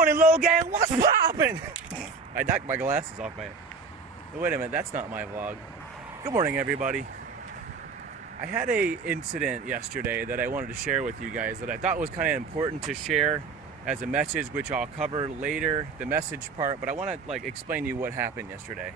morning, Logan. What's poppin'? I knocked my glasses off my head. Wait a minute, that's not my vlog. Good morning, everybody. I had a incident yesterday that I wanted to share with you guys that I thought was kind of important to share as a message, which I'll cover later, the message part, but I want to explain to you what happened yesterday.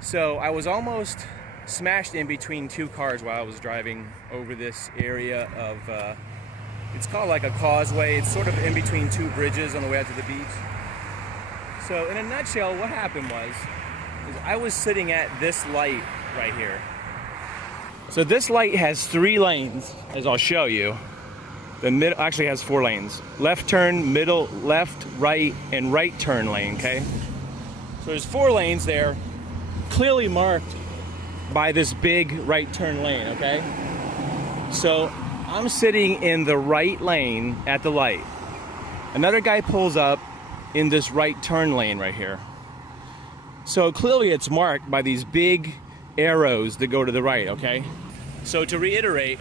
So I was almost smashed in between two cars while I was driving over this area of, it's called like a causeway. It's sort of in between two bridges on the way out to the beach. So in a nutshell, what happened was I was sitting at this light right here. So this light has 3 lanes, as I'll show you. The middle actually has 4 lanes. Left turn, middle, left, right, and right turn lane, okay? So there's 4 lanes there, clearly marked by this big right turn lane, okay? So I'm sitting in the right lane at the light. Another guy pulls up in this right turn lane right here. So clearly it's marked by these big arrows that go to the right, okay? So to reiterate,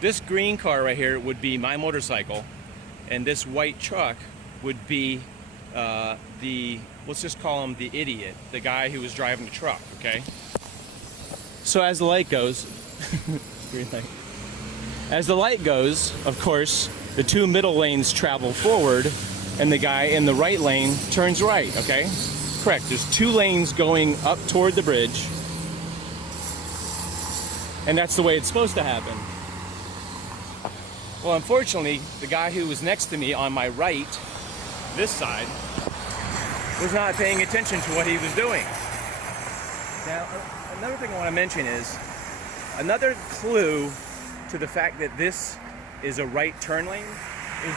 this green car right here would be my motorcycle, and this white truck would be let's just call him the idiot, the guy who was driving the truck, okay? So as the light goes, green light. As the light goes, of course, the 2 middle lanes travel forward, and the guy in the right lane turns right, okay? Correct, there's 2 lanes going up toward the bridge, and that's the way it's supposed to happen. Well, unfortunately, the guy who was next to me on my right, this side, was not paying attention to what he was doing. Now, another thing I want to mention is, another clue to the fact that this is a right turn lane is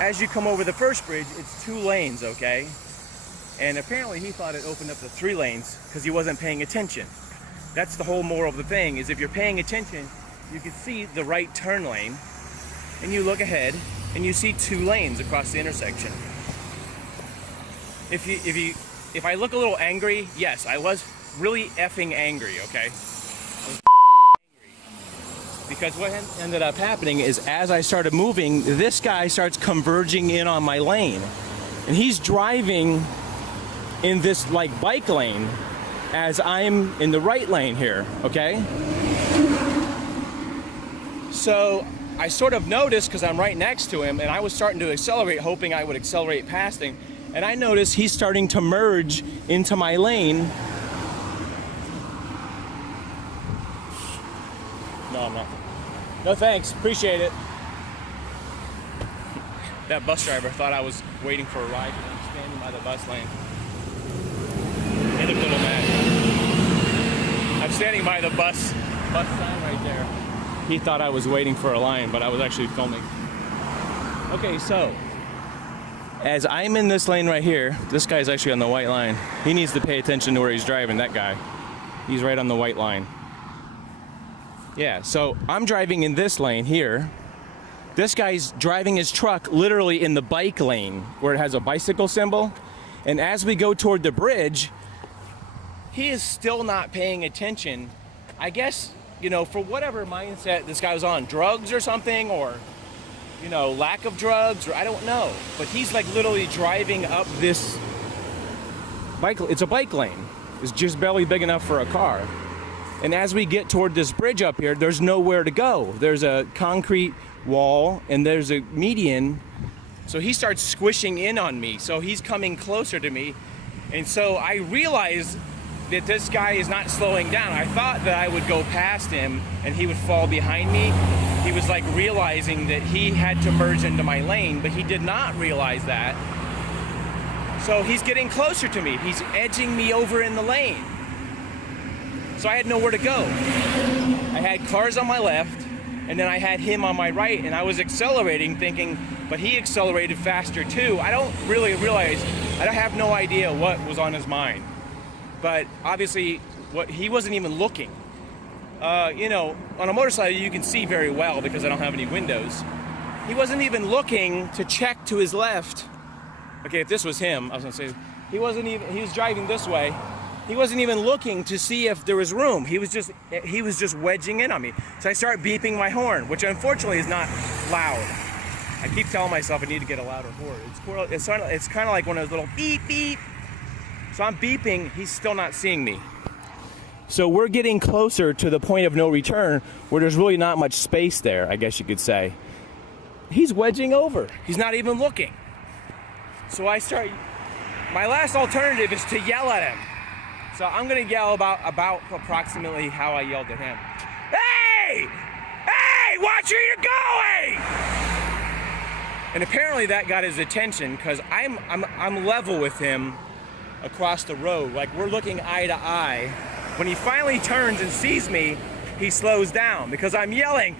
as you come over the first bridge, it's 2 lanes, okay? And apparently he thought it opened up to 3 lanes because he wasn't paying attention. That's the whole moral of the thing, is if you're paying attention, you can see the right turn lane, and you look ahead, and you see 2 lanes across the intersection. If I look a little angry, yes, I was really effing angry, okay? I was angry. Because what ended up happening is as I started moving, this guy starts converging in on my lane. And he's driving in this bike lane as I'm in the right lane here, okay? So I sort of noticed, because I'm right next to him, and I was starting to accelerate, hoping I would accelerate past him, and I noticed he's starting to merge into my lane. No, I'm not. No thanks, appreciate it. That bus driver thought I was waiting for a ride because I'm standing by the bus lane. They looked a little mad. I'm standing by the bus sign right there. He thought I was waiting for a line, but I was actually filming. Okay, so as I'm in this lane right here, this guy's actually on the white line. He needs to pay attention to where he's driving, that guy. He's right on the white line. Yeah, so I'm driving in this lane here. This guy's driving his truck literally in the bike lane where it has a bicycle symbol. And as we go toward the bridge, he is still not paying attention. I guess, for whatever mindset this guy was on, drugs or something, or, lack of drugs, or I don't know. But he's literally driving up this bike. It's a bike lane. It's just barely big enough for a car. And as we get toward this bridge up here, there's nowhere to go. There's a concrete wall and there's a median. So he starts squishing in on me. So he's coming closer to me. And so I realized that this guy is not slowing down. I thought that I would go past him and he would fall behind me. He was realizing that he had to merge into my lane, but he did not realize that. So he's getting closer to me. He's edging me over in the lane. So I had nowhere to go. I had cars on my left, and then I had him on my right, and I was accelerating thinking, but he accelerated faster too. I don't really realize, I have no idea what was on his mind. But obviously, he wasn't even looking. On a motorcycle you can see very well because I don't have any windows. He wasn't even looking to check to his left. Okay, if this was him, I was gonna say, he was driving this way. He wasn't even looking to see if there was room. He was just wedging in on me. So I start beeping my horn, which unfortunately is not loud. I keep telling myself I need to get a louder horn. It's kind of like one of those little beep, beep. So I'm beeping, he's still not seeing me. So we're getting closer to the point of no return where there's really not much space there, I guess you could say. He's wedging over. He's not even looking. So my last alternative is to yell at him. So I'm gonna yell about approximately how I yelled at him. Hey! Hey, watch where you're going! And apparently that got his attention because I'm level with him across the road. Like, we're looking eye to eye. When he finally turns and sees me, he slows down because I'm yelling,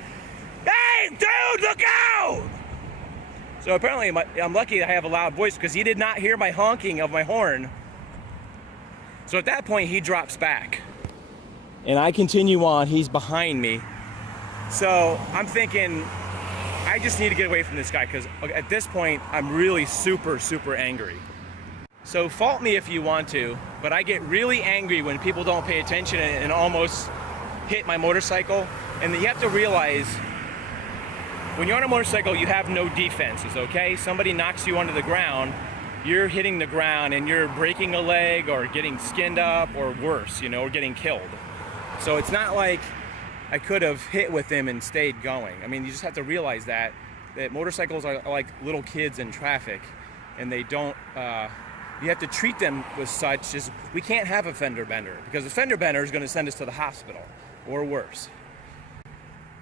hey, dude, look out! So apparently I'm lucky I have a loud voice because he did not hear my honking of my horn. So at that point, he drops back. And I continue on, he's behind me. So I'm thinking, I just need to get away from this guy because at this point, I'm really super, super angry. So fault me if you want to, but I get really angry when people don't pay attention and almost hit my motorcycle. And you have to realize, when you're on a motorcycle, you have no defenses, okay? Somebody knocks you onto the ground, you're hitting the ground and you're breaking a leg or getting skinned up or worse, you know, or getting killed. So it's not like I could have hit with him and stayed going. I mean, you just have to realize that motorcycles are like little kids in traffic, and they don't, you have to treat them with such as, we can't have a fender bender because a fender bender is going to send us to the hospital or worse.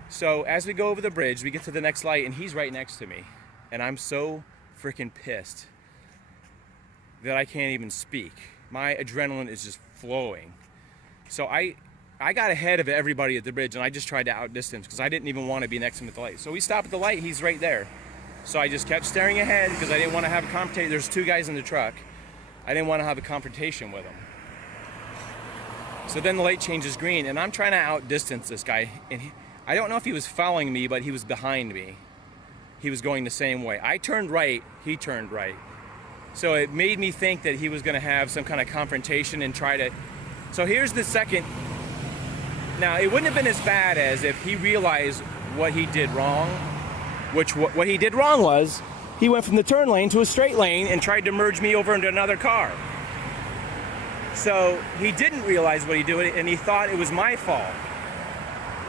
So as we go over the bridge, we get to the next light and he's right next to me. And I'm so freaking pissed that I can't even speak. My adrenaline is just flowing. So I got ahead of everybody at the bridge and I just tried to outdistance because I didn't even want to be next to him at the light. So we stop at the light, he's right there. So I just kept staring ahead because I didn't want to have a confrontation. There's two guys in the truck. I didn't want to have a confrontation with him. So then the light changes green and I'm trying to outdistance this guy. And I don't know if he was following me, but he was behind me. He was going the same way. I turned right, he turned right. So it made me think that he was going to have some kind of confrontation and try to... So here's the second. Now, it wouldn't have been as bad as if he realized what he did wrong, which what he did wrong was he went from the turn lane to a straight lane and tried to merge me over into another car. So he didn't realize what he did and he thought it was my fault.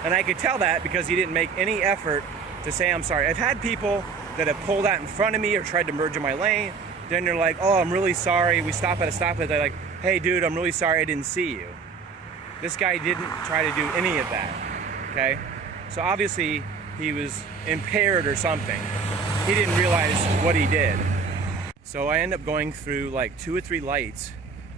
And I could tell that because he didn't make any effort to say I'm sorry. I've had people that have pulled out in front of me or tried to merge in my lane. Then they're like, oh, I'm really sorry. We stop at a stoplight. They're like, hey, dude, I'm really sorry I didn't see you. This guy didn't try to do any of that, okay? So obviously he was impaired or something. He didn't realize what he did. So I ended up going through like 2 or 3 lights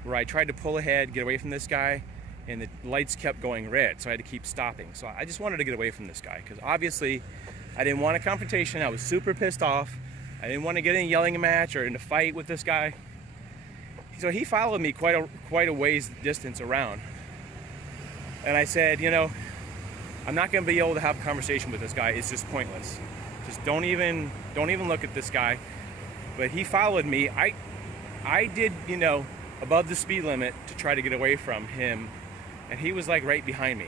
where I tried to pull ahead, get away from this guy, and the lights kept going red, so I had to keep stopping. So I just wanted to get away from this guy because obviously I didn't want a confrontation. I was super pissed off. I didn't want to get in a yelling match or in a fight with this guy. So he followed me quite a ways distance around. And I said, you know, I'm not going to be able to have a conversation with this guy. It's just pointless. Just don't even look at this guy. But he followed me. I did, you know, above the speed limit to try to get away from him. And he was like right behind me.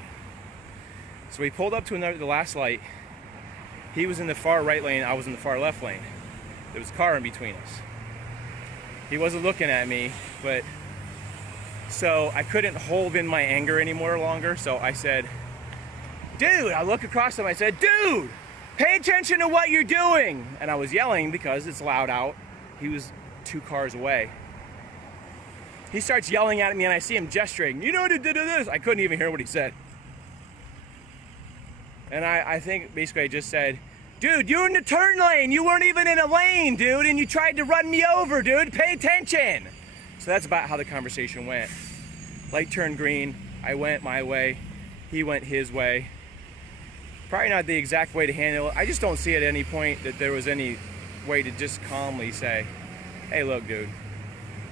So we pulled up to the last light. He was in the far right lane. I was in the far left lane. There was a car in between us. He wasn't looking at me, but so I couldn't hold in my anger anymore longer. So I said, dude, I looked across him. I said, dude, pay attention to what you're doing. And I was yelling because it's loud out. He was 2 cars away. He starts yelling at me and I see him gesturing. You know what he did to this? I couldn't even hear what he said. And I think basically I just said, dude, you're in the turn lane. You weren't even in a lane, dude, and you tried to run me over, dude. Pay attention. So that's about how the conversation went. Light turned green. I went my way. He went his way. Probably not the exact way to handle it. I just don't see at any point that there was any way to just calmly say, hey, look, dude,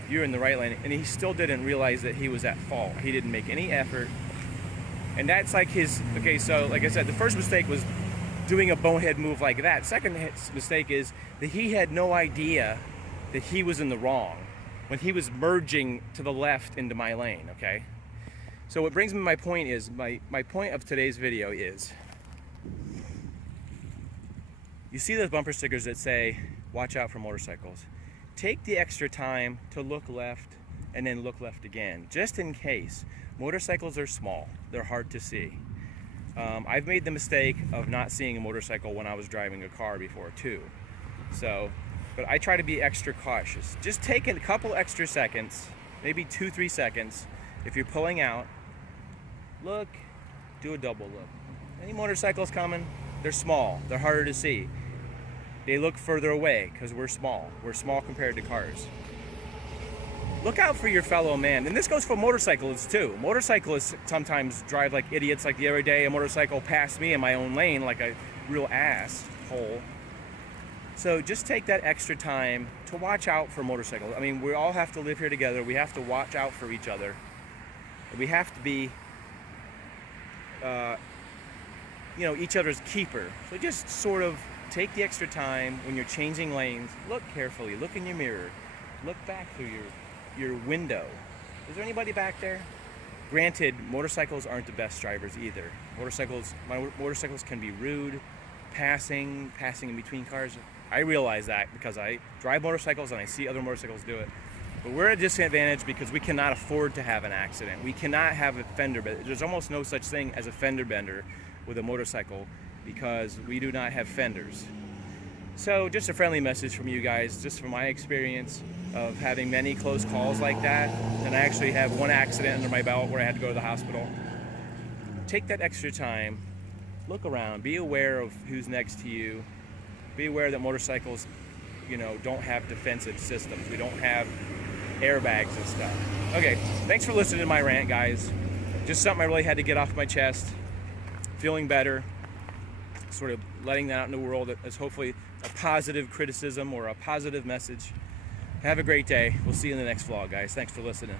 you're in the right lane. And he still didn't realize that he was at fault. He didn't make any effort. And that's like his, okay, so like I said, the first mistake was doing a bonehead move like that. Second mistake is that he had no idea that he was in the wrong when he was merging to the left into my lane, okay? So what brings me to my point is, my point of today's video is, you see those bumper stickers that say, watch out for motorcycles. Take the extra time to look left and then look left again, just in case. Motorcycles are small, they're hard to see. I've made the mistake of not seeing a motorcycle when I was driving a car before too. So, but I try to be extra cautious. Just take a couple extra seconds, maybe 2-3 seconds. If you're pulling out, look, do a double look. Any motorcycles coming? They're small, they're harder to see. They look further away because we're small. We're small compared to cars. Look out for your fellow man. And this goes for motorcyclists too. Motorcyclists sometimes drive like idiots. Like the other day, a motorcycle passed me in my own lane like a real asshole. So just take that extra time to watch out for motorcycles. I mean, we all have to live here together. We have to watch out for each other. We have to be each other's keeper. So just sort of take the extra time when you're changing lanes. Look carefully, look in your mirror, look back through your window. Is there anybody back there? Granted, motorcycles aren't the best drivers either. My motorcycles can be rude, passing in between cars. I realize that because I drive motorcycles and I see other motorcycles do it. But we're at a disadvantage because we cannot afford to have an accident. We cannot have a fender bender. There's almost no such thing as a fender bender with a motorcycle because we do not have fenders. So just a friendly message from you guys, just from my experience of having many close calls like that, and I actually have one accident under my belt where I had to go to the hospital. Take that extra time, look around, be aware of who's next to you, be aware that motorcycles, don't have defensive systems. We don't have airbags and stuff. Okay, thanks for listening to my rant, guys. Just something I really had to get off my chest. Feeling better, sort of letting that out in the world as hopefully a positive criticism or a positive message. Have a great day. We'll see you in the next vlog, guys. Thanks for listening.